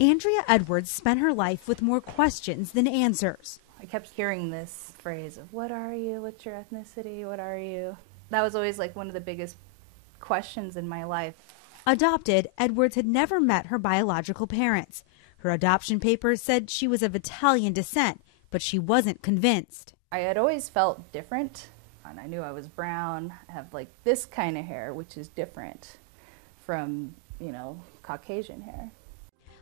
Andrea Edwards spent her life with more questions than answers. I kept hearing this phrase of, what are you? What's your ethnicity? What are you? That was always like one of the biggest questions in my life. Adopted, Edwards had never met her biological parents. Her adoption papers said she was of Italian descent, but she wasn't convinced. I had always felt different, and I knew I was brown. I have like this kind of hair, which is different from, Caucasian hair.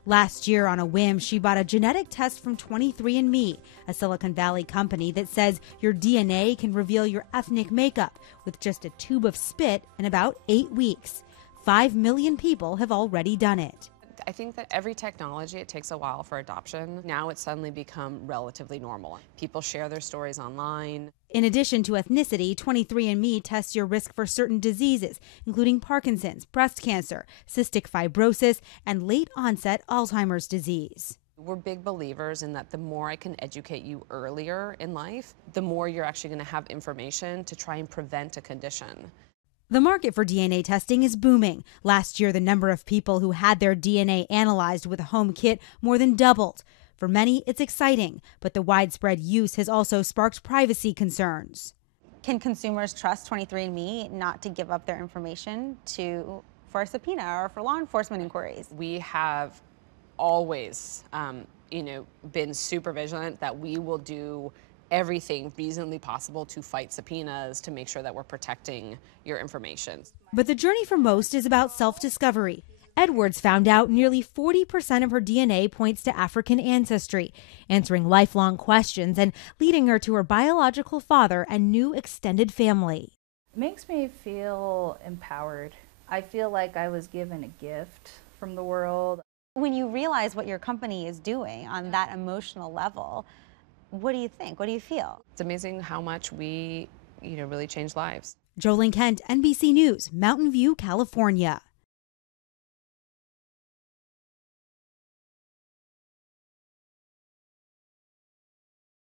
Last year, on a whim, she bought a genetic test from 23andMe, a Silicon Valley company that says your DNA can reveal your ethnic makeup with just a tube of spit in about 8 weeks. 5 million people have already done it. I think that every technology, it takes a while for adoption. Now it's suddenly become relatively normal. People share their stories online. In addition to ethnicity, 23andMe tests your risk for certain diseases, including Parkinson's, breast cancer, cystic fibrosis, and late-onset Alzheimer's disease. We're big believers in that the more I can educate you earlier in life, the more you're actually going to have information to try and prevent a condition. The market for DNA testing is booming. Last year, the number of people who had their DNA analyzed with a home kit more than doubled. For many, it's exciting, but the widespread use has also sparked privacy concerns. Can consumers trust 23andMe not to give up their information for a subpoena or for law enforcement inquiries? We have always, been super vigilant that we will do everything reasonably possible to fight subpoenas to make sure that we're protecting your information. But the journey for most is about self-discovery. Edwards found out nearly 40% of her DNA points to African ancestry, answering lifelong questions and leading her to her biological father and new extended family. It makes me feel empowered. I feel like I was given a gift from the world. When you realize what your company is doing on that emotional level, what do you think? What do you feel? It's amazing how much we, really change lives. Jolene Kent, NBC News, Mountain View, California.